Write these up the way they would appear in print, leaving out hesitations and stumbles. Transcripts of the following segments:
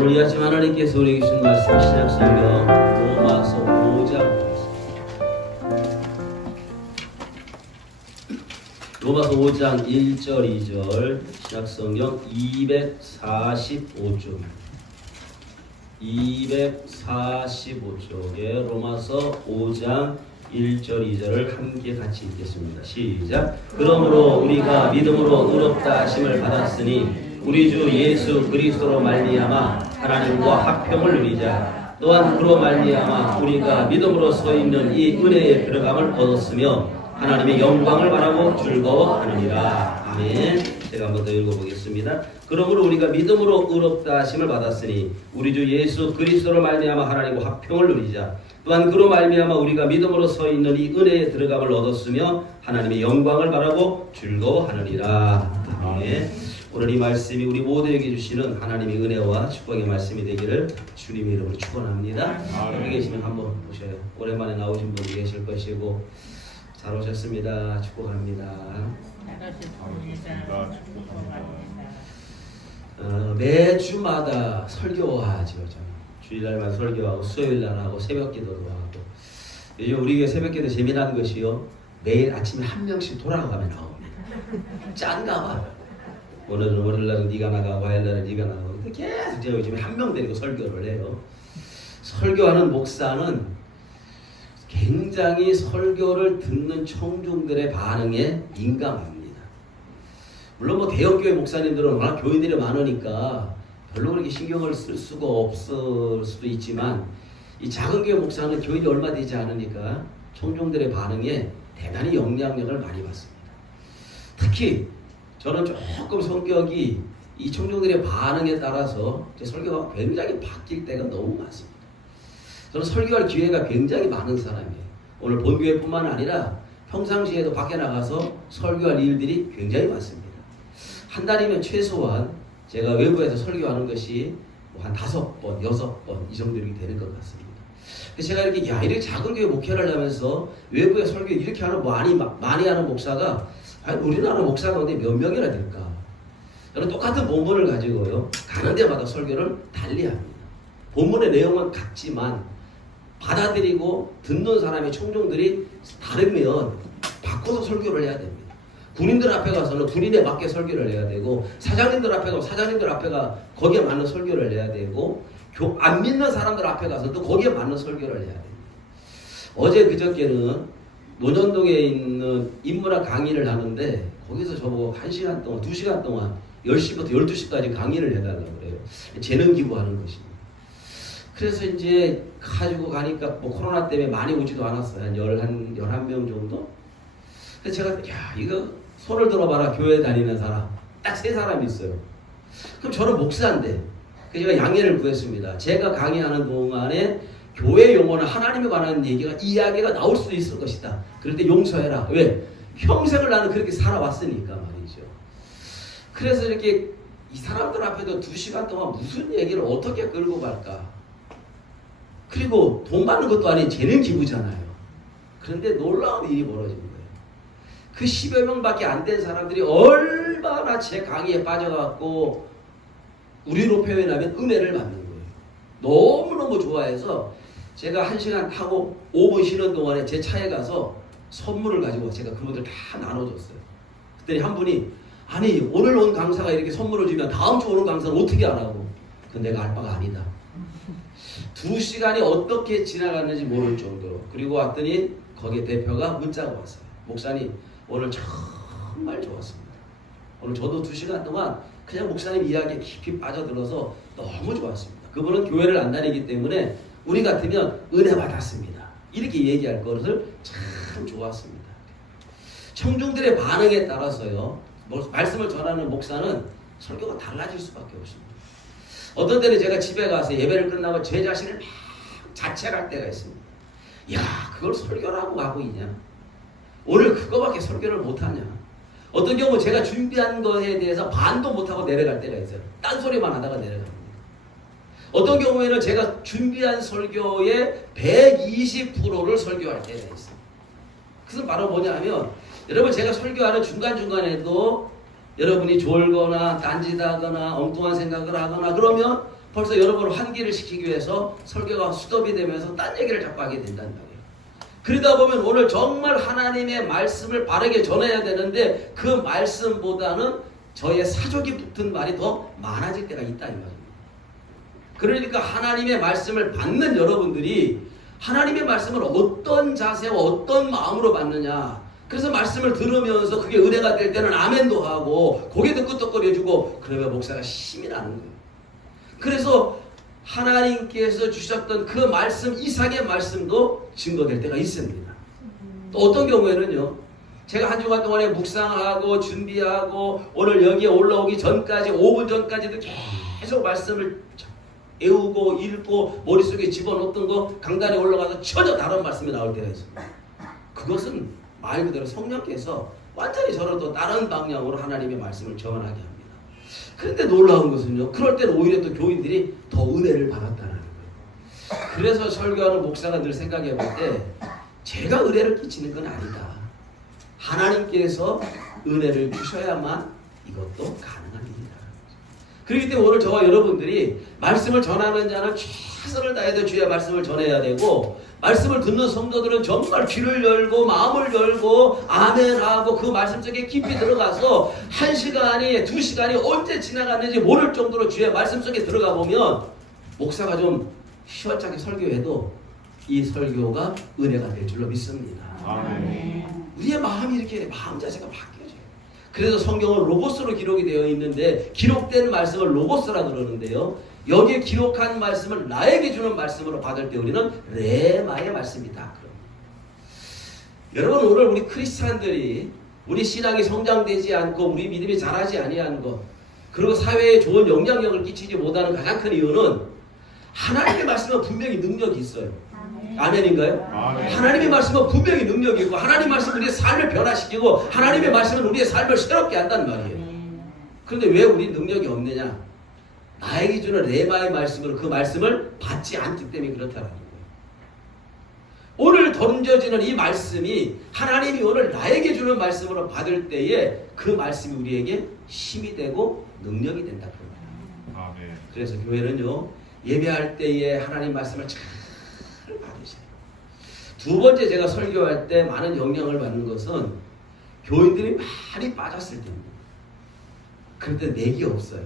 오늘 이 아침 하나님께서 우리에게 주신 말씀 신약성경 로마서 5장 로마서 5장 1절 2절 신약성경 245쪽 245쪽에 로마서 5장 1절 2절을 함께 같이 읽겠습니다. 시작. 그러므로 우리가 믿음으로 의롭다 하심을 받았으니 우리 주 예수 그리스도로 말미암아 하나님과 화평을 누리자. 또한 그로 말미암아 우리가 믿음으로 서 있는 이 은혜에 들어감을 얻었으며 하나님의 영광을 바라고 즐거워하느니라. 아멘. 제가 한번 더 읽어보겠습니다. 그러므로 우리가 믿음으로 의롭다 하심을 받았으니 우리 주 예수 그리스도로 말미암아 하나님과 화평을 누리자. 또한 그로 말미암아 우리가 믿음으로 서 있는 이 은혜에 들어감을 얻었으며 하나님의 영광을 바라고 즐거워하느니라. 아멘. 오늘 이 말씀이 우리 모두에게 주시는 하나님의 은혜와 축복의 말씀이 되기를 주님의 이름으로 축원합니다. 여기 계시면 한번 보셔요. 오랜만에 나오신 분이 계실 것이고 잘 오셨습니다. 축복합니다. 매주마다 설교하죠. 주일날만 설교하고 수요일날 하고 새벽기도도 하고. 요즘 우리 교회 새벽기도 재미난 것이요, 매일 아침에 한 명씩 돌아가면 나옵니다. 짠가 봐. 오늘은 월요일날은 네가 나가고 화요일날은 네가 나가고 계속 제가 요즘에 한 명 데리고 설교를 해요. 설교하는 목사는 굉장히 설교를 듣는 청중들의 반응에 민감합니다. 물론 뭐 대형교회 목사님들은 워낙 교인들이 많으니까 별로 그렇게 신경을 쓸 수가 없을 수도 있지만 이 작은 교회 목사는 교인이 얼마 되지 않으니까 청중들의 반응에 대단히 영향력을 많이 받습니다. 특히 저는 조금 성격이 이 청중들의 반응에 따라서 제 설교가 굉장히 바뀔 때가 너무 많습니다. 저는 설교할 기회가 굉장히 많은 사람이에요. 오늘 본교회뿐만 아니라 평상시에도 밖에 나가서 설교할 일들이 굉장히 많습니다. 한 달이면 최소한 제가 외부에서 설교하는 것이 한 5번, 6번 이 정도 이렇게 되는 것 같습니다. 그래서 제가 이렇게 작은 교회 목회를 하면서 외부에 설교 이렇게 하는 많이 하는 목사가 우리나라 목사 가운데 몇 명이나 될까? 저는 똑같은 본문을 가지고요, 가는 데마다 설교를 달리합니다. 본문의 내용은 같지만 받아들이고 듣는 사람의 청중들이 다르면 바꿔서 설교를 해야 됩니다. 군인들 앞에 가서는 군인에 맞게 설교를 해야 되고, 사장님들 앞에 가서 사장님들 앞에가 거기에 맞는 설교를 해야 되고, 안 믿는 사람들 앞에 가서 또 거기에 맞는 설교를 해야 됩니다. 어제 그저께는 논현동에 있는 인문학 강의를 하는데 거기서 저보고 1시간 동안 2시간 동안 10시부터 12시까지 강의를 해달라고 그래요. 재능 기부하는 것입니다. 그래서 이제 가지고 가니까 뭐 코로나 때문에 많이 오지도 않았어요. 한 11명 정도? 그래서 제가 이거 손을 들어봐라. 교회 다니는 사람 딱 3사람이 있어요. 그럼 저는 목사인데 그래서 제가 양해를 구했습니다. 제가 강의하는 동안에 교회 용어나 하나님에 관한 이야기가 나올 수도 있을 것이다. 그럴 때 용서해라. 왜? 평생을 나는 그렇게 살아왔으니까 말이죠. 그래서 이렇게 이 사람들 앞에도 2시간 동안 무슨 얘기를 어떻게 끌고 갈까? 그리고 돈 받는 것도 아닌 재능 기부잖아요. 그런데 놀라운 일이 벌어진 거예요. 그 10여 명밖에 안 된 사람들이 얼마나 제 강의에 빠져갖고 우리로 표현하면 은혜를 받는 거예요. 너무너무 좋아해서 제가 1시간 타고 5분 쉬는 동안에 제 차에 가서 선물을 가지고 제가 그분들 다 나눠줬어요. 그랬더니 한 분이 아니 오늘 온 강사가 이렇게 선물을 주면 다음 주 오는 강사는 어떻게 하라고. 그건 내가 알 바가 아니다. 2시간이 어떻게 지나갔는지 모를 정도로. 그리고 왔더니 거기에 대표가 문자가 왔어요. 목사님 오늘 정말 좋았습니다. 오늘 저도 2시간 동안 그냥 목사님 이야기에 깊이 빠져들어서 너무 좋았습니다. 그분은 교회를 안 다니기 때문에 우리 같으면 은혜 받았습니다. 이렇게 얘기할 것을 참 좋았습니다. 청중들의 반응에 따라서요, 말씀을 전하는 목사는 설교가 달라질 수밖에 없습니다. 어떤 때는 제가 집에 가서 예배를 끝나고 제 자신을 막 자책할 때가 있습니다. 야, 그걸 설교라고 하고 있냐? 오늘 그거밖에 설교를 못하냐? 어떤 경우 제가 준비한 거에 대해서 반도 못하고 내려갈 때가 있어요. 딴소리만 하다가 내려갑니다. 어떤 경우에는 제가 준비한 설교의 120%를 설교할 때가 있어요. 그것은 바로 뭐냐 하면, 여러분 제가 설교하는 중간중간에도 여러분이 졸거나 딴짓하거나 엉뚱한 생각을 하거나 그러면 벌써 여러분을 환기를 시키기 위해서 설교가 스톱이 되면서 딴 얘기를 자꾸 하게 된단 말이에요. 그러다 보면 오늘 정말 하나님의 말씀을 바르게 전해야 되는데 그 말씀보다는 저의 사족이 붙은 말이 더 많아질 때가 있다 이 말입니다. 그러니까 하나님의 말씀을 받는 여러분들이 하나님의 말씀을 어떤 자세와 어떤 마음으로 받느냐. 그래서 말씀을 들으면서 그게 은혜가 될 때는 아멘도 하고 고개도 끄덕거려주고 그러면 목사가 힘이 나는 거예요. 그래서 하나님께서 주셨던 그 말씀 이상의 말씀도 증거될 때가 있습니다. 또 어떤 경우에는요. 제가 한 주간 동안에 묵상하고 준비하고 오늘 여기에 올라오기 전까지 5분 전까지도 계속 말씀을 외우고 읽고 머릿속에 집어넣었던 거 강단에 올라가서 전혀 다른 말씀이 나올 때가 있습니다. 그것은 말 그대로 성령께서 완전히 저를 또 다른 방향으로 하나님의 말씀을 전하게 합니다. 그런데 놀라운 것은요. 그럴 때는 오히려 또 교인들이 더 은혜를 받았다는 거예요. 그래서 설교하는 목사가 늘 생각해 볼 때 제가 은혜를 끼치는 건 아니다. 하나님께서 은혜를 주셔야만 이것도 가능한 일이다. 그렇기 때문에 오늘 저와 여러분들이 말씀을 전하는 자는 최선을 다해서 주의 말씀을 전해야 되고 말씀을 듣는 성도들은 정말 귀를 열고 마음을 열고 아멘하고 그 말씀 속에 깊이 들어가서 1시간이 2시간이 언제 지나갔는지 모를 정도로 주의 말씀 속에 들어가 보면 목사가 좀 시원찮게 설교해도 이 설교가 은혜가 될 줄로 믿습니다. 아멘. 우리의 마음이 이렇게 마음 자세가 바뀌어져요. 그래서 성경은 로고스로 기록이 되어 있는데 기록된 말씀을 로고스라 그러는데요. 여기에 기록한 말씀을 나에게 주는 말씀으로 받을 때 우리는 레마의 말씀이다. 여러분 오늘 우리 크리스찬들이 우리 신앙이 성장되지 않고 우리 믿음이 자라지 아니한 것 그리고 사회에 좋은 영향력을 끼치지 못하는 가장 큰 이유는 하나님의 말씀은 분명히 능력이 있어요. 아멘인가요? 아멘. 하나님의 말씀은 분명히 능력이 있고 하나님의 말씀은 우리의 삶을 변화시키고 하나님의 말씀은 우리의 삶을 새롭게 한단 말이에요. 그런데 왜 우리 능력이 없느냐? 나에게 주는 레마의 말씀으로 그 말씀을 받지 않기 때문에 그렇다는 거예요. 오늘 던져지는 이 말씀이 하나님이 오늘 나에게 주는 말씀으로 받을 때에 그 말씀이 우리에게 힘이 되고 능력이 된다. 아멘. 그래서 교회는요. 예배할 때에 하나님 말씀을 잘 받으세요. 두 번째 제가 설교할 때 많은 영향을 받는 것은 교인들이 많이 빠졌을 때입니다. 그럴 때 내기 없어요.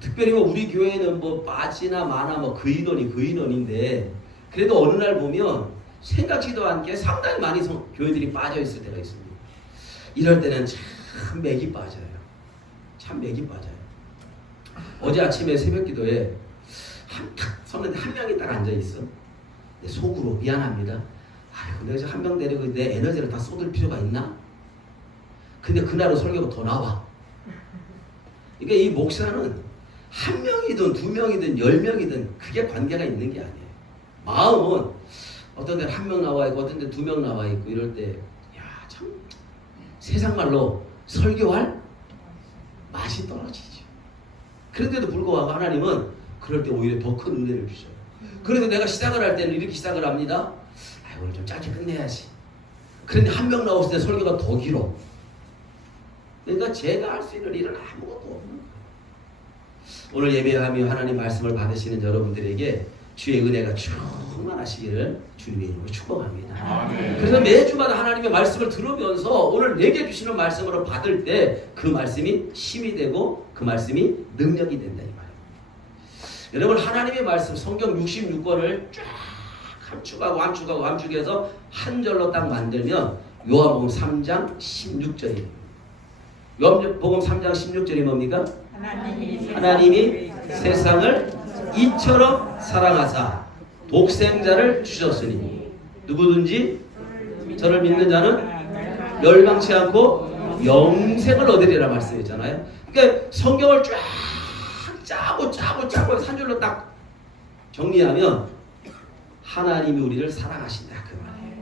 특별히 뭐 우리 교회는 뭐 빠지나 마나 뭐 그 인원인데 그래도 어느 날 보면 생각지도 않게 상당히 많이 교회들이 빠져 있을 때가 있습니다. 이럴 때는 참 맥이 빠져요. 참 맥이 빠져요. 어제 아침에 새벽 기도에 탁 섰는데 한 명이 딱 앉아 있어. 내 속으로 미안합니다. 아이고 내가 한 명 데리고 내 에너지를 다 쏟을 필요가 있나? 근데 그날은 설교가 더 나와. 그러니까 이 목사는 한 명이든 두 명이든 10명이든 그게 관계가 있는 게 아니에요. 마음은 어떤 데는 한 명 나와 있고 어떤 데는 2명 나와 있고 이럴 때 야 참 세상 말로 설교할 맛이 떨어지죠. 그런데도 불구하고 하나님은 그럴 때 오히려 더 큰 은혜를 주셔요. 그래도 내가 시작을 할 때는 이렇게 시작을 합니다. 아 오늘 좀 짧게 끝내야지. 그런데 한 명 나왔을 때 설교가 더 길어. 그러니까 제가 할 수 있는 일은 아무것도 없는 거예요. 오늘 예배하며 하나님 말씀을 받으시는 여러분들에게 주의 은혜가 충만하시기를 주님의 이름으로 축복합니다. 아멘. 그래서 매주마다 하나님의 말씀을 들으면서 오늘 내게 주시는 말씀으로 받을 때 그 말씀이 힘이 되고 그 말씀이 능력이 된다 이 말입니다. 여러분 하나님의 말씀 성경 66권을 쫙 함축해서 한 절로 딱 만들면 요한복음 3장 16절이에요. 요한복음 3장 16절이 뭡니까? 하나님이 세상을 이처럼 사랑하사 독생자를 주셨으니 누구든지 저를 믿는 자는 멸망치 않고 영생을 얻으리라 말씀했잖아요. 그러니까 성경을 쫙 짜고 한 줄로 딱 정리하면 하나님이 우리를 사랑하신다 그 말이에요.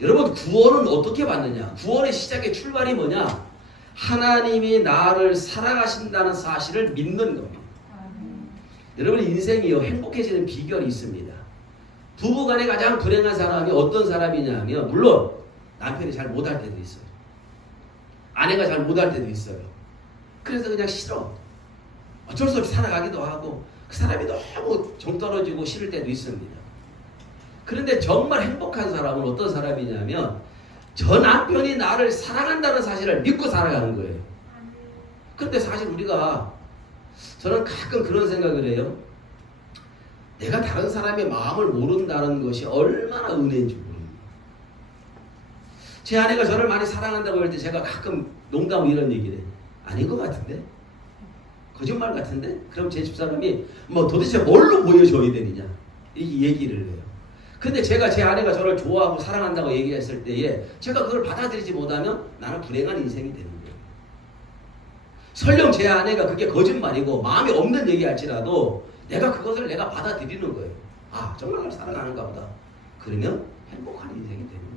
여러분 구원은 어떻게 받느냐? 구원의 시작의 출발이 뭐냐? 하나님이 나를 사랑하신다는 사실을 믿는 겁니다. 여러분 인생이요 행복해지는 비결이 있습니다. 부부간에 가장 불행한 사람이 어떤 사람이냐 하면 물론 남편이 잘 못할 때도 있어요. 아내가 잘 못할 때도 있어요. 그래서 그냥 싫어. 어쩔 수 없이 살아가기도 하고 그 사람이 너무 정 떨어지고 싫을 때도 있습니다. 그런데 정말 행복한 사람은 어떤 사람이냐면 저 남편이 나를 사랑한다는 사실을 믿고 살아가는 거예요. 그런데 사실 우리가 저는 가끔 그런 생각을 해요. 내가 다른 사람의 마음을 모른다는 것이 얼마나 은혜인지 모릅니다. 제 아내가 저를 많이 사랑한다고 할 때 제가 가끔 농담으로 이런 얘기를 해요. 아닌 것 같은데? 거짓말 같은데? 그럼 제 집사람이 뭐 도대체 뭘로 보여줘야 되느냐? 이 얘기를 해요. 근데 제가 제 아내가 저를 좋아하고 사랑한다고 얘기했을 때에 제가 그걸 받아들이지 못하면 나는 불행한 인생이 되는 거예요. 설령 제 아내가 그게 거짓말이고 마음이 없는 얘기할지라도 내가 그것을 내가 받아들이는 거예요. 아, 정말 날 사랑하는가 보다. 그러면 행복한 인생이 되는 거예요.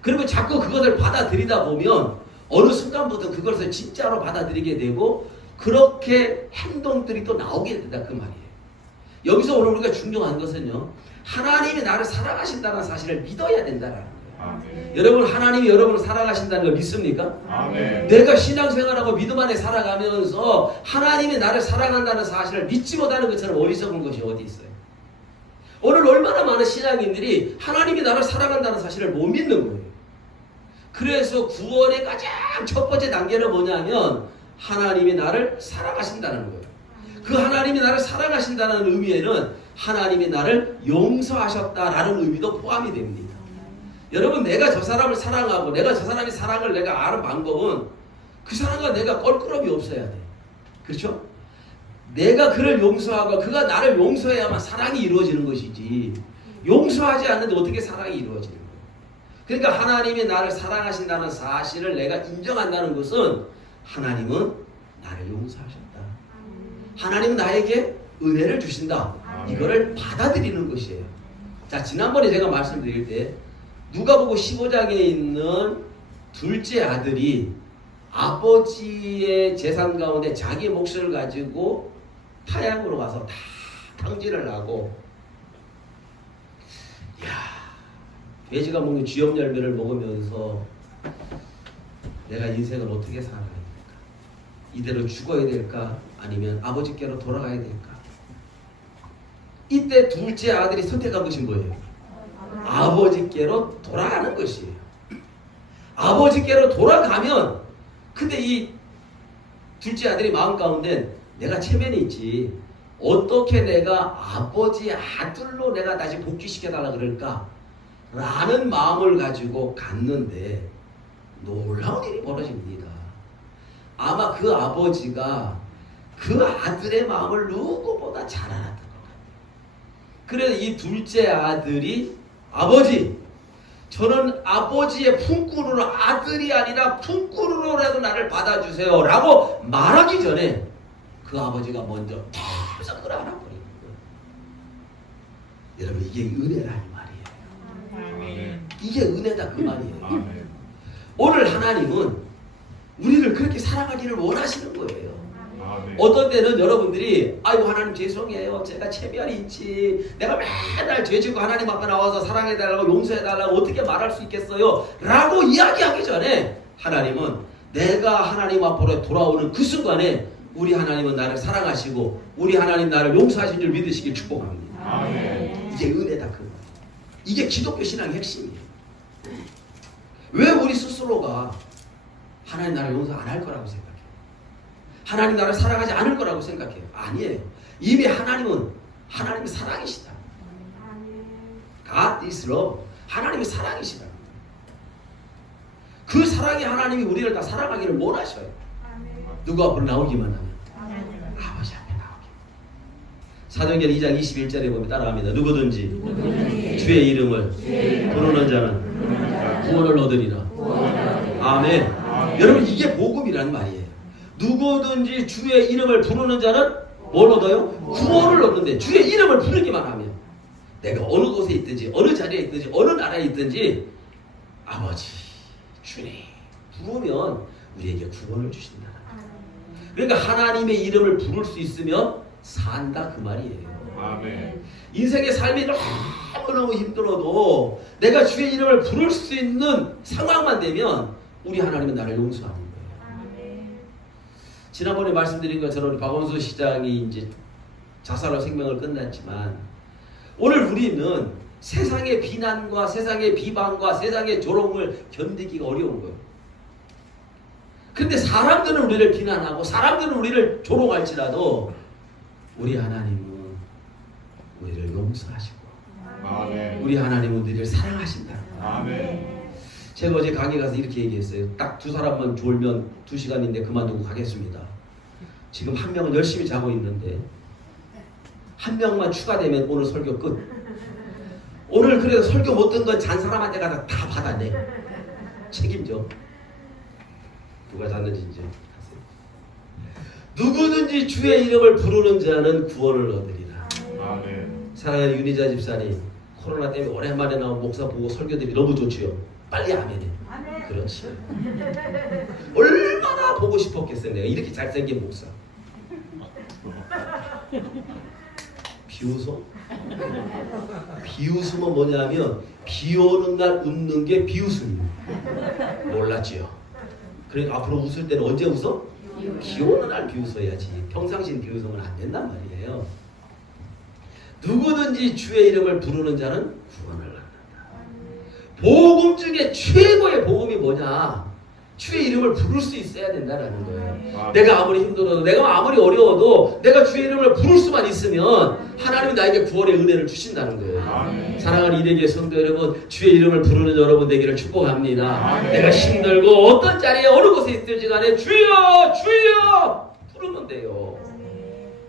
그리고 자꾸 그것을 받아들이다 보면 어느 순간부터 그것을 진짜로 받아들이게 되고 그렇게 행동들이 또 나오게 된다 그 말이에요. 여기서 오늘 우리가 중요한 것은요. 하나님이 나를 사랑하신다는 사실을 믿어야 된다는 거예요. 아멘. 여러분 하나님이 여러분을 사랑하신다는 걸 믿습니까? 아멘. 내가 신앙생활하고 믿음 안에 살아가면서 하나님이 나를 사랑한다는 사실을 믿지 못하는 것처럼 어리석은 것이 어디 있어요? 오늘 얼마나 많은 신앙인들이 하나님이 나를 사랑한다는 사실을 못 믿는 거예요. 그래서 구원의 가장 첫 번째 단계는 뭐냐면 하나님이 나를 사랑하신다는 거예요. 그 하나님이 나를 사랑하신다는 의미에는 하나님이 나를 용서하셨다라는 의미도 포함이 됩니다. 여러분 내가 저 사람을 사랑하고 내가 저 사람이 사랑을 내가 아는 방법은 그 사람과 내가 껄끄러움이 없어야 돼. 그렇죠? 내가 그를 용서하고 그가 나를 용서해야만 사랑이 이루어지는 것이지 용서하지 않는데 어떻게 사랑이 이루어지는 거예요? 그러니까 하나님이 나를 사랑하신다는 사실을 내가 인정한다는 것은 하나님은 나를 용서하셨다. 하나님은 나에게 은혜를 주신다. 이거를 받아들이는 것이에요. 자, 지난번에 제가 말씀드릴 때 누가복음 15장에 있는 둘째 아들이 아버지의 재산 가운데 자기 몫을 가지고 타향으로 가서 다 탕진을 하고 돼지가 먹는 쥐염 열매를 먹으면서 내가 인생을 어떻게 살아야 될까? 이대로 죽어야 될까? 아니면 아버지께로 돌아가야 될까? 이때 둘째 아들이 선택한 것이 뭐예요? 아버지께로 돌아가는 것이에요. 아버지께로 돌아가면 근데 이 둘째 아들이 마음 가운데 내가 체면이 있지 어떻게 내가 아버지 아들로 내가 다시 복귀시켜달라 그럴까? 라는 마음을 가지고 갔는데 놀라운 일이 벌어집니다. 아마 그 아버지가 그 아들의 마음을 누구보다 잘 알았던 것 같아요. 그래서 이 둘째 아들이 아버지 저는 아버지의 품꾼으로 아들이 아니라 품꾼으로라도 나를 받아주세요 라고 말하기 전에 그 아버지가 먼저 계속 그걸 알아버리는 거예요. 여러분 이게 은혜라는 말이에요. 아멘. 이게 은혜다 그 말이에요. 아멘. 오늘 하나님은 우리를 그렇게 사랑하기를 원하시는 거예요. 아멘. 어떤 때는 여러분들이 아이고 하나님 죄송해요. 제가 체면이 있지. 내가 맨날 죄짓고 하나님 앞에 나와서 사랑해달라고 용서해달라고 어떻게 말할 수 있겠어요? 라고 이야기하기 전에 하나님은 내가 하나님 앞으로 돌아오는 그 순간에 우리 하나님은 나를 사랑하시고 우리 하나님 나를 용서하신 줄 믿으시길 축복합니다. 아멘. 이게 은혜다 그 말. 이게 기독교 신앙의 핵심이에요. 왜 우리 스스로가 하나님 나를 용서 안 할 거라고 생각해요? 하나님 나를 사랑하지 않을 거라고 생각해요? 아니에요. 이미 하나님은 하나님이 사랑이시다. God is love. 하나님이 사랑이시다. 그 사랑이 하나님이 우리를 다 사랑하기를 원하셔요. 누구 앞으로 나오기만 하면 아버지 앞에 나오기. 사도행전 2장 21절에 보면 따라합니다. 누구든지 주의 이름을 부르는 자는 구원을 얻으리라. 아멘. 여러분 이게 복음이란 말이에요. 누구든지 주의 이름을 부르는 자는 뭘 얻어요? 구원을 얻는데 주의 이름을 부르기만 하면 내가 어느 곳에 있든지 어느 자리에 있든지 어느 나라에 있든지 아버지 주님 부르면 우리에게 구원을 주신다. 그러니까 하나님의 이름을 부를 수 있으면 산다 그 말이에요. 아멘. 인생의 삶이 너무너무 힘들어도 내가 주의 이름을 부를 수 있는 상황만 되면 우리 하나님은 나를 용서하는 거예요. 지난번에 말씀드린 것처럼 박원수 시장이 이제 자살로 생명을 끝냈지만 오늘 우리는 세상의 비난과 세상의 비방과 세상의 조롱을 견디기가 어려운 거예요. 근데 사람들은 우리를 비난하고 사람들은 우리를 조롱할지라도 우리 하나님은 우리를 용서하시고 아멘. 우리 하나님은 우리를 사랑하신다. 아멘. 제가 어제 강의 가서 이렇게 얘기했어요. 딱 두 사람만 졸면 2시간인데 그만두고 가겠습니다. 지금 한 명은 열심히 자고 있는데 한 명만 추가되면 오늘 설교 끝. 오늘 그래도 설교 못 든 건 잔 사람한테 가서 다 받아내. 책임져. 누가 잤는지 이제 누구든지 주의 이름을 부르는 자는 구원을 얻으리라. 아멘. 사랑하는 윤희자 집사님, 코로나 때문에 오랜만에 나온 목사 보고 설교들이 너무 좋지요. 빨리 아멘해. 그렇지. 얼마나 보고 싶었겠어요. 내가 이렇게 잘생긴 목사. 비웃어? 비웃음은 뭐냐면 비 오는 날 웃는 게 비웃음이에요. 몰랐지요? 그러니까 앞으로 웃을 때는 언제 웃어? 비 오는 날 비웃어야지. 평상시엔 비웃으면 안 된단 말이에요. 누구든지 주의 이름을 부르는 자는 구원을 얻는다. 복음 중에 최고의 복음이 뭐냐? 주의 이름을 부를 수 있어야 된다라는 거예요. 내가 아무리 힘들어도 내가 아무리 어려워도 내가 주의 이름을 부를 수만 있으면 하나님이 나에게 구원의 은혜를 주신다는 거예요. 아멘. 사랑하는 이래기의 성도 여러분, 주의 이름을 부르는 여러분 되기를 축복합니다. 아멘. 내가 힘들고 어떤 자리에 어느 곳에 있을지 간에 주여 주여 부르면 돼요.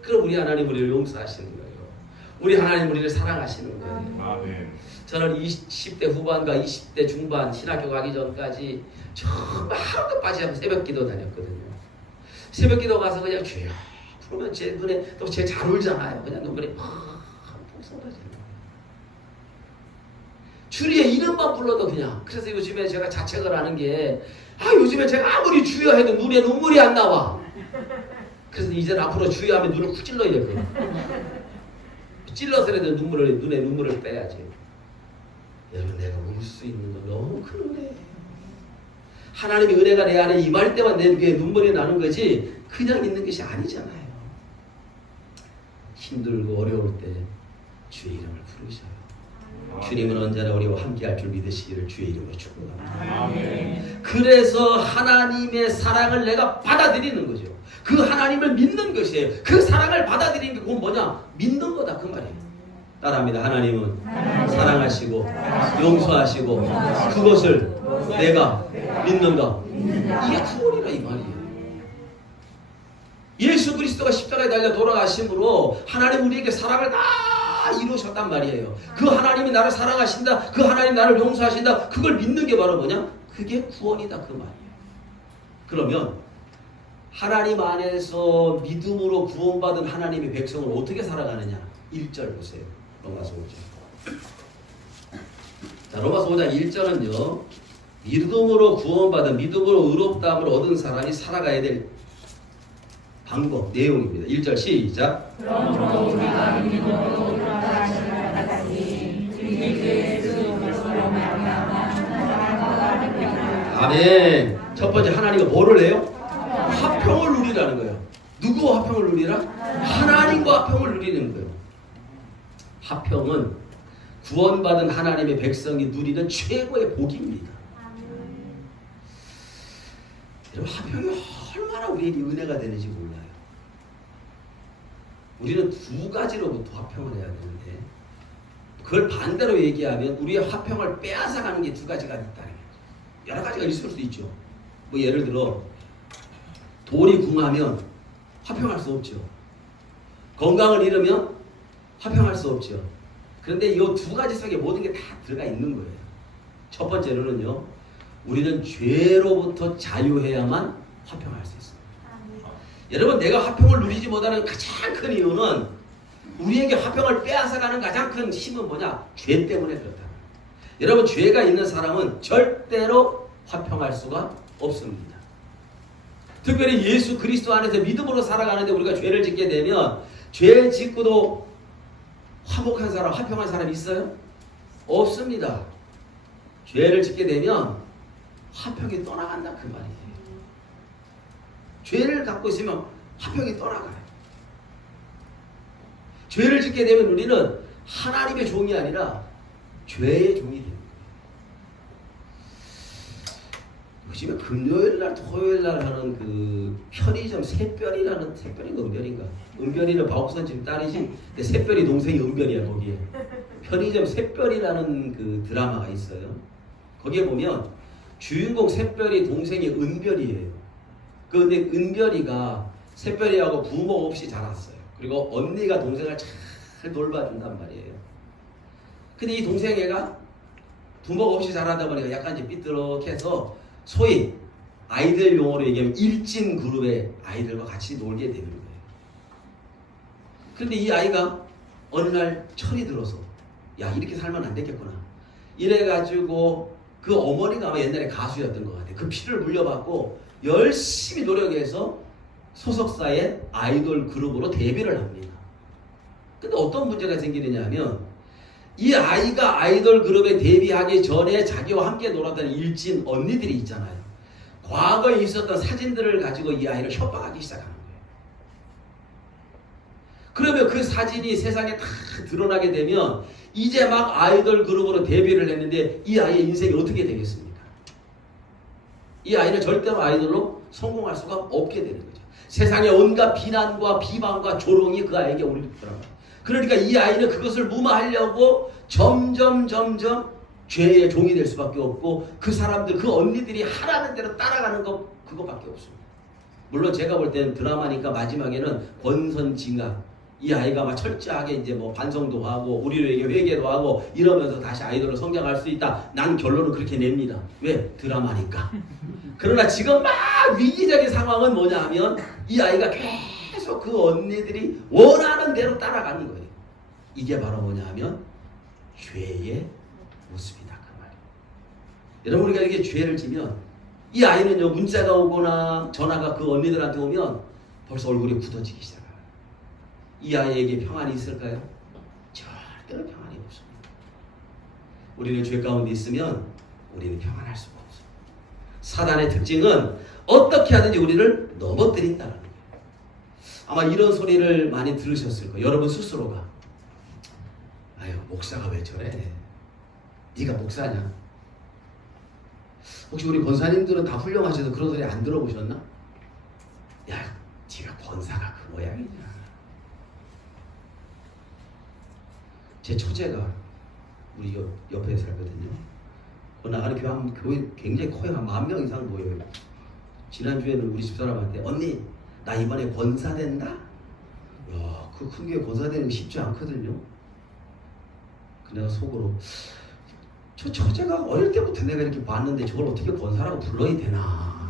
그럼 우리 하나님 우리를 용서하시는 거예요. 우리 하나님 우리를 사랑하시는 거예요. 아멘. 저는 20대 후반과 20대 중반 신학교 가기 전까지 정말 하루도 빠지지 않고 새벽기도 다녔거든요. 새벽기도 가서 그냥 주여 부르면 제 눈에 또 제 잘 울잖아요. 그냥 눈물이 푹 쏟아지는 거예요. 주의 이름만 불러도 그냥. 그래서 요즘에 제가 자책을 하는 게 요즘에 제가 아무리 주여 해도 눈에 눈물이 안 나와. 그래서 이제는 앞으로 주여 하면 눈을 쿡 찔러야 될 거예요. 찔러서라도 눈에 눈물을 빼야지. 여러분, 내가 울 수 있는 건 너무 큰 은혜예요. 하나님의 은혜가 내 안에 임할 때만 내 귀에 눈물이 나는 거지 그냥 있는 것이 아니잖아요. 힘들고 어려울 때 주의 이름을 부르셔요. 주님은 언제나 우리와 함께할 줄 믿으시기를 주의 이름으로 축복합니다. 아멘. 그래서 하나님의 사랑을 내가 받아들이는 거죠. 그 하나님을 믿는 것이에요. 그 사랑을 받아들이는 게 그건 뭐냐? 믿는 거다 그 말이에요. 따라합니다. 하나님은 사랑하시고 용서하시고 그것을 내가 믿는다. 이게 구원이라 이 말이에요. 예수 그리스도가 십자가에 달려 돌아가심으로 하나님 우리에게 사랑을 다 이루셨단 말이에요. 그 하나님이 나를 사랑하신다. 그 하나님 나를 용서하신다. 그걸 믿는 게 바로 뭐냐? 그게 구원이다 그 말이에요. 그러면 하나님 안에서 믿음으로 구원받은 하나님의 백성을 어떻게 살아가느냐? 1절 보세요. 로마서 5장. 자, 로마서 5장 1절은요. 믿음으로 구원받은 믿음으로 의롭다함을 얻은 사람이 살아가야 될 방법, 내용입니다. 1절 시작. 그러므로 우리가 믿음으로 의롭다 하심을 받았으니 주님의 그리스도로 말미암아 사랑과 화평을. 아멘. 첫 번째 하나님과 뭐를 해요? 화평을 누리라는 거예요. 누구와 화평을 누리라? 하나님과 화평을 누리는 거예요. 화평은 구원받은 하나님의 백성이 누리는 최고의 복입니다. 여러분, 화평이 얼마나 우리에게 은혜가 되는지 몰라요. 우리는 두 가지로부터 화평을 해야 되는데 그걸 반대로 얘기하면 우리의 화평을 빼앗아가는 게 두 가지가 있다는 거예요. 여러 가지가 있을 수도 있죠. 뭐 예를 들어 돌이 궁하면 화평할 수 없죠. 건강을 잃으면 화평할 수 없죠. 그런데 이 두 가지 속에 모든 게 다 들어가 있는 거예요. 첫 번째로는요, 우리는 죄로부터 자유해야만 화평할 수 있습니다. 여러분, 내가 화평을 누리지 못하는 가장 큰 이유는 우리에게 화평을 빼앗아가는 가장 큰 힘은 뭐냐? 죄 때문에 그렇다. 여러분, 죄가 있는 사람은 절대로 화평할 수가 없습니다. 특별히 예수 그리스도 안에서 믿음으로 살아가는데 우리가 죄를 짓게 되면 죄 짓고도 화목한 사람, 화평한 사람이 있어요? 없습니다. 죄를 짓게 되면 화평이 떠나간다 그 말이에요. 죄를 갖고 있으면 화평이 떠나가요. 죄를 짓게 되면 우리는 하나님의 종이 아니라 죄의 종이 됩니다. 요즘에 금요일날, 토요일날 하는 그 편의점 샛별이라는, 샛별인가 은별인가? 은별이는 박옥선 지금 딸이지. 근데 샛별이 동생이 은별이야 거기에. 편의점 샛별이라는 그 드라마가 있어요. 거기에 보면 주인공 샛별이 동생이 은별이에요. 근데 은별이가 샛별이하고 부모 없이 자랐어요. 그리고 언니가 동생을 잘 돌봐준단 말이에요. 근데 이 동생 애가 부모가 없이 자라다 보니까 약간 이제 삐뚤어해서 소위 아이들 용어로 얘기하면 일진 그룹의 아이들과 같이 놀게 되는 거예요. 그런데 이 아이가 어느 날 철이 들어서 야 이렇게 살면 안 되겠구나 이래가지고 그 어머니가 아마 옛날에 가수였던 것 같아요. 그 피를 물려받고 열심히 노력해서 소속사의 아이돌 그룹으로 데뷔를 합니다. 근데 어떤 문제가 생기느냐 하면 이 아이가 아이돌 그룹에 데뷔하기 전에 자기와 함께 놀았던 일진 언니들이 있잖아요. 과거에 있었던 사진들을 가지고 이 아이를 협박하기 시작하는 거예요. 그러면 그 사진이 세상에 다 드러나게 되면 이제 막 아이돌 그룹으로 데뷔를 했는데 이 아이의 인생이 어떻게 되겠습니까? 이 아이는 절대로 아이돌로 성공할 수가 없게 되는 거죠. 세상에 온갖 비난과 비방과 조롱이 그 아이에게 오르더라고요. 그러니까 이 아이는 그것을 무마하려고 점점 죄의 종이 될 수밖에 없고 그 사람들, 그 언니들이 하라는 대로 따라가는 것 그거밖에 없습니다. 물론 제가 볼 때는 드라마니까 마지막에는 권선징악 이 아이가 막 철저하게 이제 뭐 반성도 하고 우리를 위해 회개도 하고 이러면서 다시 아이돌로 성장할 수 있다. 난 결론은 그렇게 냅니다. 왜? 드라마니까. 그러나 지금 막 위기적인 상황은 뭐냐 하면 이 아이가 계속 그 언니들이 원하는 대로 따라가는 거예요. 이게 바로 뭐냐 하면 죄의 모습이다 그 말이에요. 여러분 우리가 이렇게 죄를 지면 이 아이는요 문자가 오거나 전화가 그 언니들한테 오면 벌써 얼굴이 굳어지기 시작해요. 이 아이에게 평안이 있을까요? 절대로 평안이 없습니다. 우리는 죄 가운데 있으면 우리는 평안할 수가 없습니다. 사단의 특징은 어떻게 하든지 우리를 넘어뜨린다는 거예요. 아마 이런 소리를 많이 들으셨을 거예요. 여러분 스스로가 아유 목사가 왜 저래? 네가 목사냐? 혹시 우리 권사님들은 다 훌륭하셔서 그런 소리 안 들어보셨나? 야 네가 권사가 그 모양이냐? 제 처제가 우리 옆에 살거든요. 그 나가는 교회 굉장히 커요. 한 10,000명 이상 모여요. 지난주에는 우리 집사람한테 언니 나 이번에 권사 된다? 야, 그 큰 교회 권사 되는 게 쉽지 않거든요. 그 내가 속으로 저 처제가 어릴 때부터 내가 이렇게 봤는데 저걸 어떻게 권사라고 불러야 되나.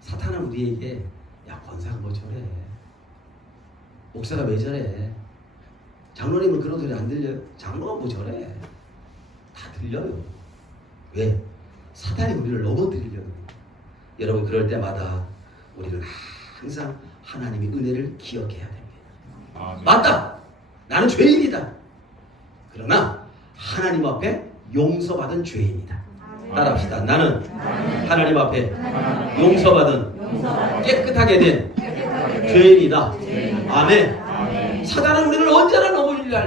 사탄은 우리에게 야 권사가 뭐 저래. 목사가 왜 저래. 장로님은 그런 소리 안 들려요? 장로가 뭐 저래. 다 들려요. 왜? 사탄이 우리를 넘어뜨리려고. 여러분 그럴 때마다 우리는 항상 하나님의 은혜를 기억해야 됩니다. 아, 네. 맞다. 나는 죄인이다. 그러나 하나님 앞에 용서받은 죄인이다. 따라합시다. 나는 하나님 앞에 용서받은 깨끗하게 된 죄인이다. 아멘. 사단은 우리를 언제나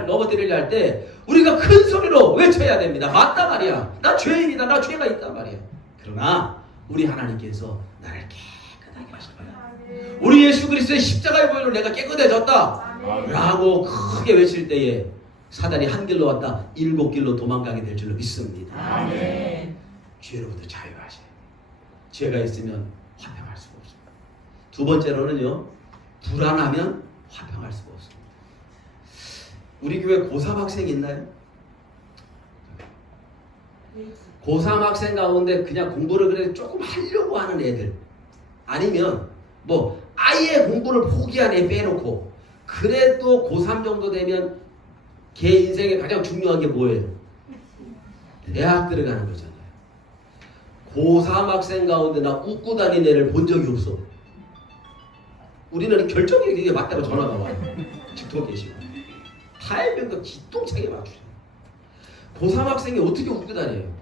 넘어뜨리려 할 때 우리가 큰 소리로 외쳐야 됩니다. 맞다 말이야. 나 죄인이다. 나 죄가 있단 말이야. 그러나 우리 하나님께서 나를 깨끗하게 하실 거야. 우리 예수 그리스도의 십자가의 보혈로 내가 깨끗해졌다 라고 크게 외칠 때에 사단이 한 길로 왔다 7길로 도망가게 될 줄로 믿습니다. 아멘. 죄로부터 자유하셔야 돼요. 죄가 있으면 화평할 수가 없습니다. 두 번째로는요, 불안하면 화평할 수가 없습니다. 우리 교회 고3 학생 있나요? 고3 학생 가운데 그냥 공부를 그래 조금 하려고 하는 애들, 아니면 뭐 아예 공부를 포기한 애 빼놓고 그래도 고3 정도 되면 걔 인생에 가장 중요한 게 뭐예요? 대학 들어가는 거잖아요. 고3 학생 가운데 나 웃고 다니는 애를 본 적이 없어. 우리는 결정이 이게 맞다고 전화가 와요. 직통 계시고 타이밍도 기똥차게 맞추죠. 고3 학생이 어떻게 웃고 다녀요?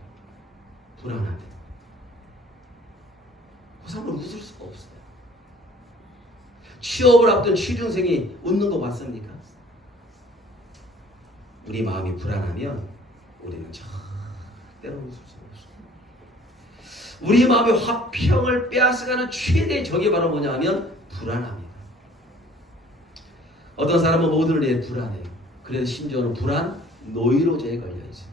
불안한데. 고3은 웃을 수가 없어요. 취업을 앞둔 취준생이 웃는 거 봤습니까? 우리 마음이 불안하면 우리는 절대로 웃을 수 없어요. 우리 마음의 화평을 빼앗아가는 최대의 적이 바로 뭐냐 하면 불안합니다. 어떤 사람은 모든 일에 불안해요. 그래서 심지어는 불안 노이로제에 걸려 있어요.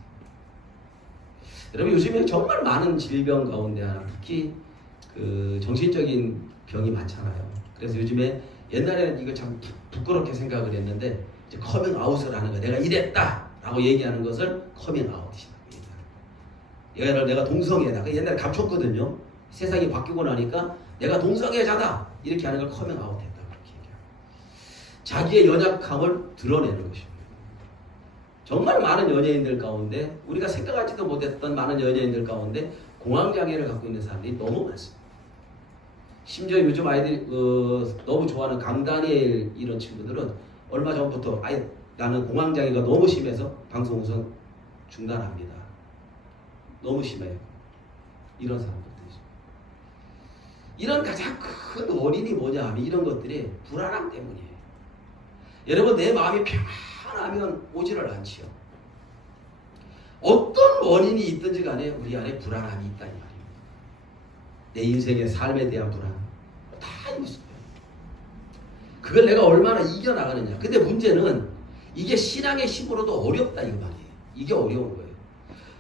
여러분 요즘에 정말 많은 질병 가운데 하나 특히 그 정신적인 병이 많잖아요. 그래서 요즘에 옛날에는 이거 참 부끄럽게 생각을 했는데 이제 커밍아웃을 하는 거, 내가 이랬다라고 얘기하는 것을 커밍아웃이다. 얘를 내가 동성애다. 옛날에 감췄거든요. 세상이 바뀌고 나니까 내가 동성애자다 이렇게 하는 걸 커밍아웃했다 그렇게 얘기해요. 자기의 연약함을 드러내는 것입니다. 정말 많은 연예인들 가운데 우리가 생각하지도 못했던 많은 연예인들 가운데 공황장애를 갖고 있는 사람들이 너무 많습니다. 심지어 요즘 아이들이 너무 좋아하는 강다니엘 이런 친구들은 얼마 전부터 아예 나는 공황장애가 너무 심해서 방송 우선 중단합니다. 너무 심해요. 이런 사람들도 있어요. 이런 가장 큰 원인이 뭐냐 하면 이런 것들이 불안함 때문이에요. 여러분 내 마음이 평안하면 오지를 않지요. 어떤 원인이 있든지 간에 우리 안에 불안함이 있다 이 말입니다. 내 인생의 삶에 대한 불안 다 있어요. 그걸 내가 얼마나 이겨나가느냐. 근데 문제는 이게 신앙의 힘으로도 어렵다 이 말이에요. 이게 어려운 거예요.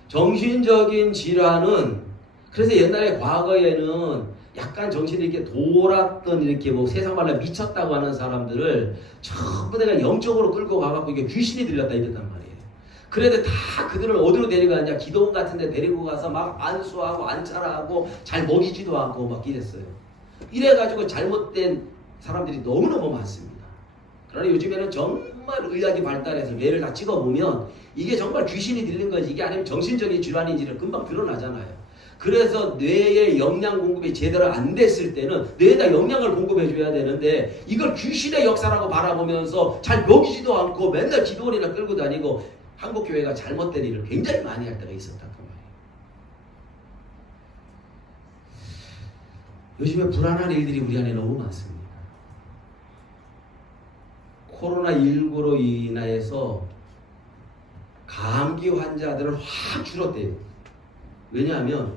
정신적인 질환은 그래서 옛날에 과거에는 약간 정신이 이렇게 돌았던 이렇게 뭐 세상 말로 미쳤다고 하는 사람들을 전부 내가 영적으로 끌고 가갖고 이게 귀신이 들렸다 이랬단 말이에요. 그래도 다 그들을 어디로 데려가느냐 기도원 같은 데 데리고 가서 막 안수하고 안차라하고 잘 먹이지도 않고 막 이랬어요. 이래가지고 잘못된 사람들이 너무너무 많습니다. 그러나 요즘에는 정말 의학이 발달해서 뇌를 다 찍어보면 이게 정말 귀신이 들린 건지 이게 아니면 정신적인 질환인지를 금방 드러나잖아요. 그래서 뇌의 영양 공급이 제대로 안 됐을 때는 뇌에다 영양을 공급해 줘야 되는데 이걸 귀신의 역사라고 바라보면서 잘 먹이지도 않고 맨날 기도원이나 끌고 다니고 한국교회가 잘못된 일을 굉장히 많이 할 때가 있었단 말이에요. 요즘에 불안한 일들이 우리 안에 너무 많습니다. 코로나19로 인해서 감기 환자들은 확 줄었대요. 왜냐하면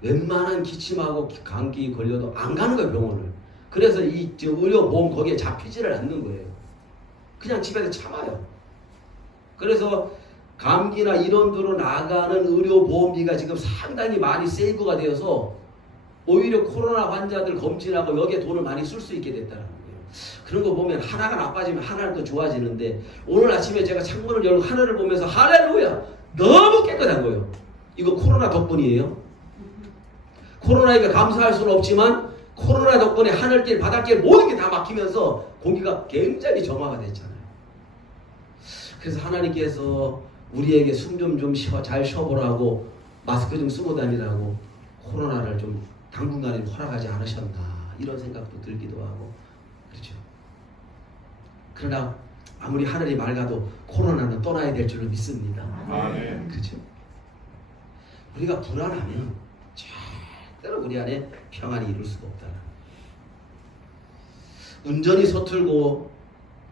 웬만한 기침하고 감기 걸려도 안 가는 거예요, 병원을. 그래서 이 의료보험 거기에 잡히지를 않는 거예요. 그냥 집에서 참아요. 그래서 감기나 이런 데로 나가는 의료보험비가 지금 상당히 많이 세이브가 되어서 오히려 코로나 환자들 검진하고 여기에 돈을 많이 쓸 수 있게 됐다는 거예요. 그런 거 보면 하나가 나빠지면 하나는 또 좋아지는데 오늘 아침에 제가 창문을 열고 하늘을 보면서 할렐루야! 너무 깨끗한 거예요. 이거 코로나 덕분이에요. 코로나에게 감사할 수는 없지만 코로나 덕분에 하늘길, 바닷길 모든 게 다 막히면서 공기가 굉장히 정화가 됐잖아요. 그래서 하나님께서 우리에게 숨 좀 잘 쉬어보라고 마스크 좀 쓰고 다니라고 코로나를 좀 당분간은 허락하지 않으셨나 이런 생각도 들기도 하고 그렇죠. 그러나 아무리 하늘이 맑아도 코로나는 떠나야 될 줄로 믿습니다. 아멘. 그렇죠. 우리가 불안하면 절대로 우리 안에 평안이 이룰 수가 없다. 운전이 서툴고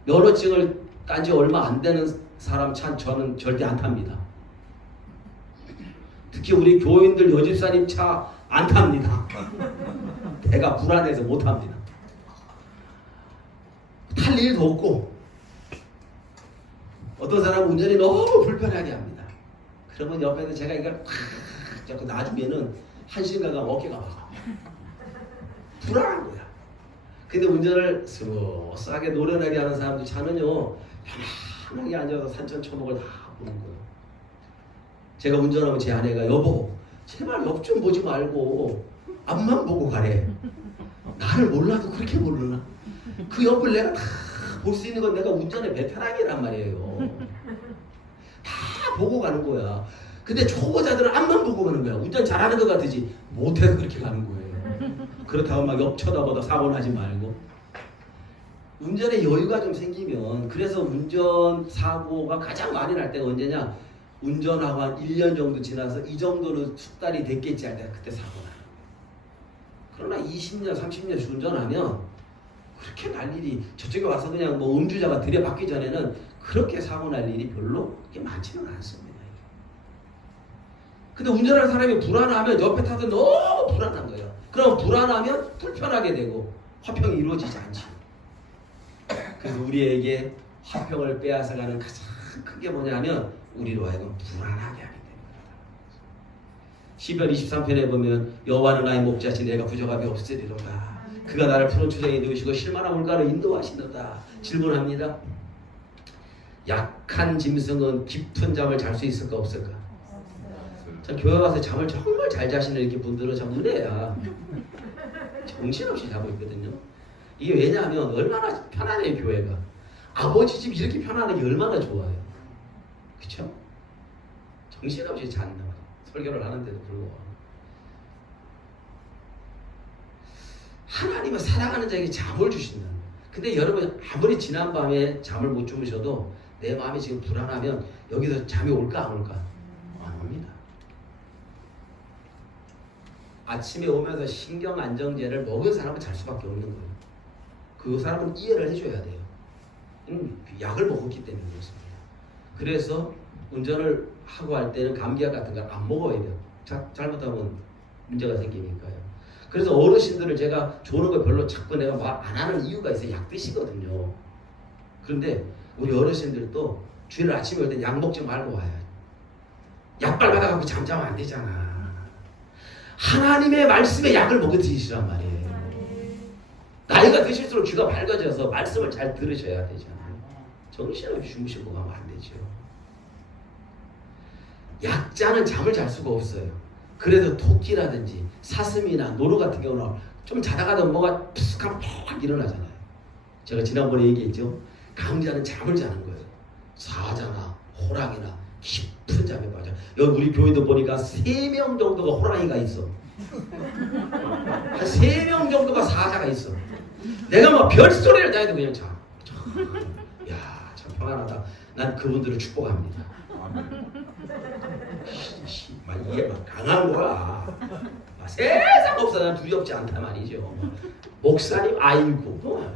면허증을 딴 지 얼마 안 되는 사람 차 저는 절대 안 탑니다. 특히 우리 교인들 여집사님 차 안 탑니다. 내가 불안해서 못 탑니다. 탈 일도 없고 어떤 사람은 운전이 너무 불편하게 합니다. 그러면 옆에서 제가 이걸 팍 잡고 놔주면은 한순간간 어깨가 막아. 불안한 거야. 근데 운전을 스무스하게 노련하게 하는 사람들 차는요 편안하게 앉아서 산천초목을 다 보는 거예요. 제가 운전하면 제 아내가 여보 제발 옆 좀 보지 말고 앞만 보고 가래. 나를 몰라도 그렇게 모르나? 그 옆을 내가 다 볼 수 있는 건 내가 운전의 베테랑이란 말이에요. 다 보고 가는 거야. 근데 초보자들은 앞만 보고 가는 거야. 운전 잘하는 것 같으지 못해서 그렇게 가는 거예요. 그렇다고 막 옆 쳐다보다 사고 나지 말고 운전에 여유가 좀 생기면 그래서 운전 사고가 가장 많이 날 때가 언제냐? 운전하고 한 1년 정도 지나서 이 정도로 숙달이 됐겠지 할 때 그때 사고 나요. 그러나 20년 30년 운전하면 그렇게 날 일이 저쪽에 와서 그냥 뭐 음주자가 들여받기 전에는 그렇게 사고 날 일이 별로 그렇게 많지는 않습니다. 근데 운전하는 사람이 불안하면 옆에 타도 너무 불안한 거예요. 그럼 불안하면 불편하게 되고 화평이 이루어지지 않지. 그래서 우리에게 화평을 빼앗아가는 가장 큰 게 뭐냐면 우리로 하여금 불안하게 하게 됩니다. 10편 23편에 보면 여호와는 나의 목자시 내가 부족함이 없으리로다. 그가 나를 푸른 초장에 누우시고 실만한 물가로 인도하시도다. 질문합니다. 약한 짐승은 깊은 잠을 잘 수 있을까 없을까? 참 교회 가서 잠을 정말 잘 자시는 이렇게 분들은 참 은혜야. 정신없이 자고 있거든요. 이게 왜냐하면 얼마나 편안해요. 교회가 아버지 집 이렇게 편안하게 얼마나 좋아요. 그쵸? 정신없이 잔다. 설교를 하는데도 불구하고 하나님은 사랑하는 자에게 잠을 주신다. 근데 여러분 아무리 지난 밤에 잠을 못 주무셔도 내 마음이 지금 불안하면 여기서 잠이 올까 안 올까? 안 옵니다. 아침에 오면서 신경 안정제를 먹은 사람은 잘 수밖에 없는 거예요. 그 사람은 이해를 해줘야 돼요. 약을 먹었기 때문에 그렇습니다. 그래서 운전을 하고 할 때는 감기약 같은 걸 안 먹어야 돼요. 잘못하면 문제가 생기니까요. 그래서 어르신들을 제가 조는 거 별로 자꾸 내가 말 안 하는 이유가 있어요. 약 드시거든요. 그런데 우리 어르신들도 주일 아침에 올 때 약 먹지 말고 와요. 약발 받아갖고 잠자면 안 되잖아. 하나님의 말씀에 약을 먹어 드시란 말이에요. 나이가 드실수록 귀가 밝아져서 말씀을 잘 들으셔야 되잖아요. 정신없이 주무시고 가면 안 되죠. 약자는 잠을 잘 수가 없어요. 그래도 토끼라든지 사슴이나 노루 같은 경우는 좀 자다가도 뭐가 푹 하면 푹 일어나잖아요. 제가 지난번에 얘기했죠. 강자는 잠을 자는 거예요. 사자나 호랑이나 깊은 잠에 빠져. 여기 우리 교회도 보니까 3명 정도가 호랑이가 있어. 한 3명 정도가 사자가 있어. 내가 막 별소리를 다 해도 그냥 자. 야, 참 평안하다. 난 그분들을 축복합니다. 막 이게 막 강한 거야. 막 세상 없어 난 두렵지 않단 말이죠. 목사님 아이고.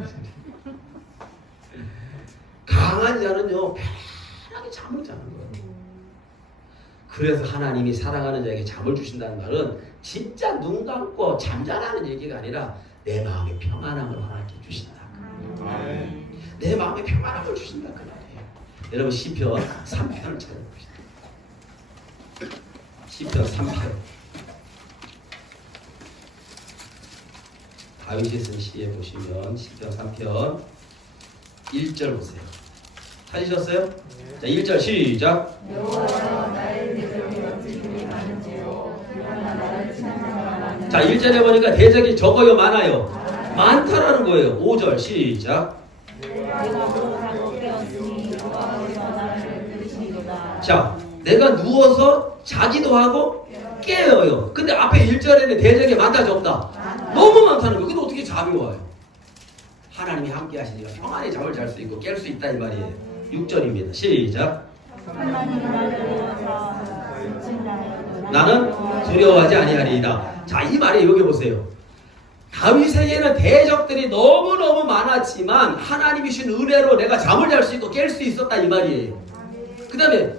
강한 자는요 편하게 잠을 자는 거예요. 그래서 하나님이 사랑하는 자에게 잠을 주신다는 말은 진짜 눈 감고 잠자라는 얘기가 아니라 내 마음에 평안함을 하나님께 주신다. 내 마음에 평안함을 주신다 그 말이에요. 여러분 시편 3편을 찾아봅시다. 시편 3편. 다윗이 쓴 시에 보시면 시편 3편 1절 보세요. 찾으셨어요? 자, 1절 시작. 자, 1절에 보니까 대적이 적어요 많아요? 많다라는 거예요. 5절 시작. 자, 내가 누워서 자기도 하고 깨어요. 근데 앞에 1절에는 대적이 많다 적다? 너무 많다는 거예요. 근데 어떻게 잠이 와요? 하나님이 함께 하시니까 평안히 잠을 잘 수 있고 깰 수 있다 이 말이에요. 6절입니다. 시작. 나는 두려워하지 아니하리이다. 자, 이 말에 여기 보세요. 다윗에게는 대적들이 너무너무 많았지만 하나님이 주신 은혜로 내가 잠을 잘 수 있고 깰 수 있었다 이 말이에요. 그 다음에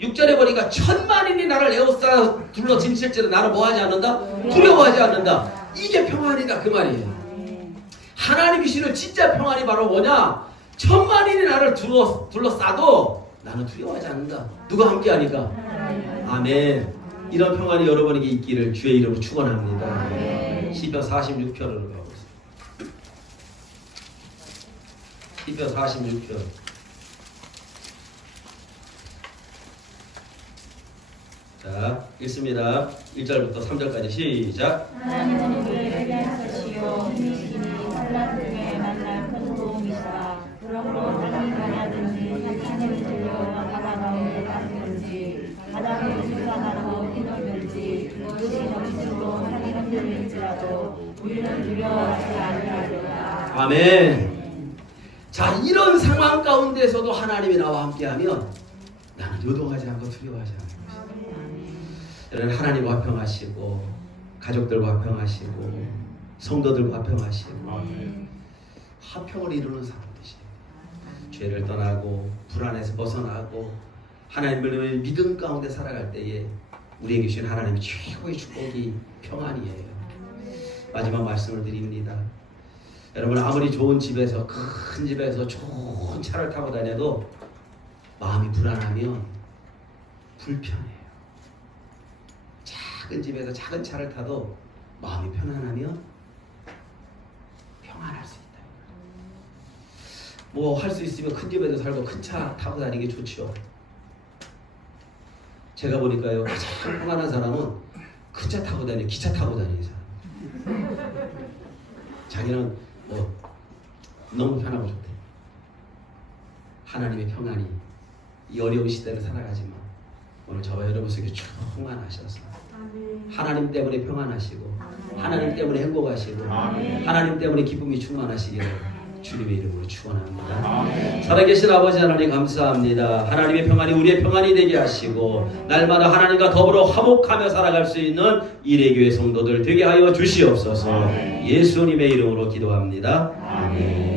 6절에 보니까 1000만인이 나를 에워싸 둘러 짐실지라 나는 뭐하지 않는다? 두려워하지 않는다. 이게 평안이다 그 말이에요. 하나님이 주시는 진짜 평안이 바로 뭐냐? 1000만인이 나를 둘러싸도 나는 두려워하지 않는다. 누가 함께하니까? 아멘. 이런 평안이 여러분에게 있기를 주의 이름으로 축원합니다. 시편 46편으로 가보겠습니다. 시편 46편. 자, 읽습니다. 1절부터 3절까지 시작. 하나님은 우리에게 하시오 힘이시니 환난 중에 만날 큰 도움이시라. 그러므로 땅이 가냐든지 산이 들려 바다 가운데 빠지든지 바다가 수산하고 뛰놀든지 물이 넘치고 산이 흔들릴지라도 우리는 두려워하지 아니하리라. 아멘. 자, 이런 상황 가운데서도 하나님이 나와 함께하면 나는 요동하지 않고 두려워하지 않고 여러분 하나님과 화평하시고 가족들과 화평하시고 성도들과 화평하시고 화평을 이루는 사람 되시는 거예요. 죄를 떠나고 불안에서 벗어나고 하나님을 믿음 가운데 살아갈 때에 우리에게 주신 하나님의 최고의 축복이 평안이에요. 마지막 말씀을 드립니다. 여러분, 아무리 좋은 집에서, 큰 집에서 좋은 차를 타고 다녀도 마음이 불안하면 불편해요. 작은 집에서 작은 차를 타도 마음이 편안하면 평안할 수 있다. 뭐 할 수 있으면 큰 집에도 살고 큰 차 타고 다니는 게 좋죠. 제가 보니까요, 가장 평안한 사람은 큰 차 타고 다니는, 기차 타고 다니는 사람. 자기는 뭐 너무 편하고 좋대. 하나님의 평안이 이 어려운 시대를 살아가지만 오늘 저와 여러분 속에 충만하셔서 하나님 때문에 평안하시고 하나님 때문에 행복하시고 하나님 때문에 기쁨이 충만하시기를 주님의 이름으로 축원합니다. 살아계신 아버지 하나님 감사합니다. 하나님의 평안이 우리의 평안이 되게 하시고 날마다 하나님과 더불어 화목하며 살아갈 수 있는 이레교회 성도들 되게 하여 주시옵소서. 예수님의 이름으로 기도합니다. 아멘.